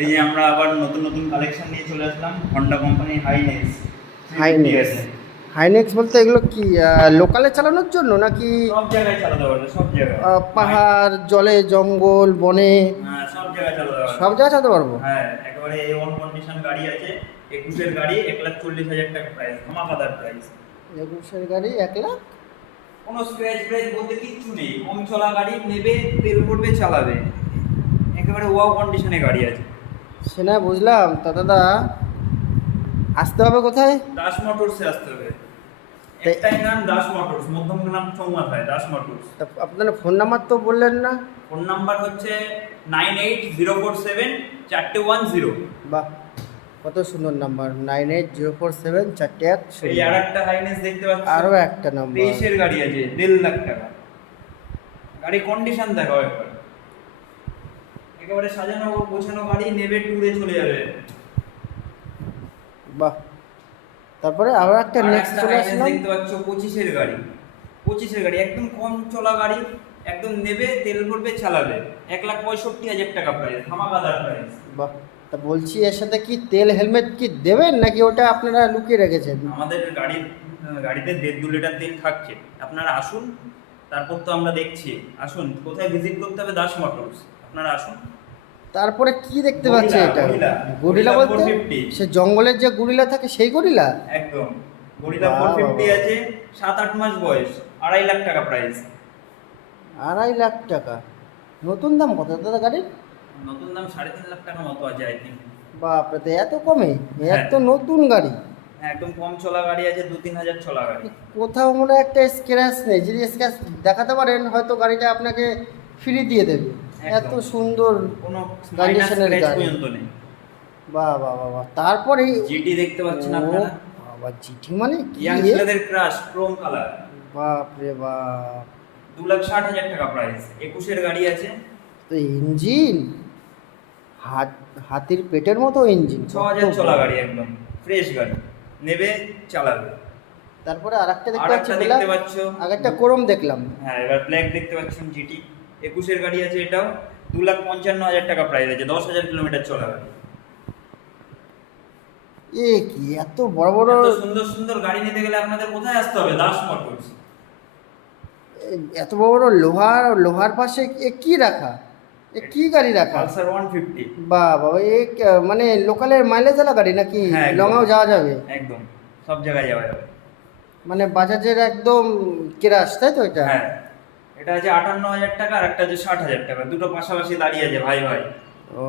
এই যে আমরা আবার নতুন নতুন কালেকশন নিয়ে চলে আসলাম, হন্ডা কোম্পানির হাইনেক্স। হাইনেক্স বলতে এগুলো কি লোকালে চালানোর জন্য নাকি সব জায়গায় চালাতে পারবে, সব জায়গায়। পাহাড়, জলে, জঙ্গল, বনে হ্যাঁ, সব জায়গায় চালাতে পারবে। সব জায়গায় চালাতে পারবো? হ্যাঁ, একেবারে এ ওয়ান কন্ডিশন গাড়ি আছে। 21-এর গাড়ি 1,40,000 টাকা প্রাইস, ধামাকাদার প্রাইস। 21-এর গাড়ি 1,00,000? কোনো স্ক্র্যাচ ব্রেক বলতে কিচ্ছু নেই, কম চলা গাড়ি, নেবে তেল ভরবে চালাবে, একেবারে ওয়াও কন্ডিশনে গাড়ি আছে। সে না বুঝলাম, তা দাদা আসতে হবে কোথায়? দাস মোটরসে আসতে হবে। একটাই নাম দাস মোটরস, মধ্যম নাম চৌমাথায় দাস মোটরস। তা আপনার ফোন নাম্বার তো বললেন না? ফোন নাম্বার হচ্ছে 98047410। বাহ, কত সুন্দর নাম্বার! 98047410। এই আর একটা হাইনেস দেখতে পাচ্ছি, আরও একটা নাম্বার। 23-এর গাড়ি আছে, 1.5 লাখ টাকা গাড়ি। কন্ডিশন দেখাও একবার, একেবারে সাজানো গোছানো গাড়ি, নেবে ট্যুরে চলে যাবে। বাহ, তারপরে আরও একটা আর নেক্সট একটা চলে হাইনেস আসলাম। দেখতে পাচ্ছ, 25-এর গাড়ি। 25-এর গাড়ি একদম কম চলা গাড়ি, একদম নেবে তেল ভরবে চালাবে, 1,65,000 টাকা প্রাইস, ধামাকাদার প্রাইস। বাহ, তা বলছি এর সাথে কি তেল হেলমেট কি দেবেন নাকি ওটা আপনারা লুকিয়ে রেখেছেন? আমাদের গাড়িতে 1.5-2 লিটার তেল থাকছে। আপনারা আসুন, তারপর তো আমরা দেখছি। আসুন, কোথায় ভিজিট করতে হবে? দাস মোটরস, আপনারা আসুন। তারপরে কি দেখতে গরিলা, পাচ্ছি এটা? গরিলা, গরিলা বলতে 450 সে জঙ্গলের যে গরিলা থাকে সেই গরিলা? একদম গরিলা বাহ, 450 বাহ। আছে, 7-8 মাস বয়স, 2.5 লাখ টাকা প্রাইস। 2.5 লাখ টাকা? নতুন দাম কত দাদা গাড়ির? নতুন দাম 3.5 লাখ টাকা মতো আছে আই থিঙ্ক। বাপরে, তো এত কমে? হ্যাঁ। এত নতুন গাড়ি? হ্যাঁ, একদম কম চলা গাড়ি আছে, 2-3 হাজার চলা গাড়ি। কোথাও মনে হয় একটা স্ক্র্যাচ নেই, যদি স্ক্র্যাচ দেখাতে পারেন হয়তো গাড়িটা আপনাকে ফ্রি দিয়ে দেবে। একদম। এত সুন্দর কোনো কন্ডিশনের স্ক্র্যাচ গাড়ি। পর্যন্ত নেই। বাহ বাহ বাহ বাহ। তারপরে জিটি দেখতে পাচ্ছেন ও আপনারা, বাবা, জিটি মানে কি? ইয়াং ছেলেদের ক্রাশ, ক্রোম কালার। বাপ রে বাপ, 2,60,000 টাকা প্রাইস, 21-এর গাড়ি আছে। তো ইঞ্জিন হাতির পেটের মতো ইঞ্জিন। 6,000 চলা গাড়ি, একদম ফ্রেশ গাড়ি, নেবে চালাবে। তারপরে আরেকটা দেখতে পাচ্ছি, আরেকটা দেখতে পাচ্ছ, আগেরটা ক্রোম দেখলাম। হ্যাঁ এবার ব্ল্যাক দেখতে পাচ্ছেন, জিটি 21-এর গাড়ি আছে, এটাও 2,55,000 টাকা প্রাইস আছে, 10,000 কিলোমিটার চলা গাড়ি। এ কি এত বড় বড়! এত সুন্দর সুন্দর গাড়ি নিতে গেলে আপনাদের কোথায় আসতে হবে? দাস মোটরস। এত বড় বড় লোহার লোহার পাশে এ কি রাখা? এ কি গাড়ি রাখা? পালসার 150। বাহ বাবা, মানে লোকালের মাইলেজ আলা গাড়ি নাকি? হ্যাঁ, একদম। লঙেও যাওয়া যাবে? একদম সব জায়গায় যাওয়া যাবে। মানে বাজাজের একদম ক্রাশ, তাই তো এটা? হ্যাঁ, এটা আছে 58,000 টাকা, আর একটা আছে 60,000 টাকা, দুটো পাশাপাশি দাঁড়িয়ে আছে ভাই ভাই। ও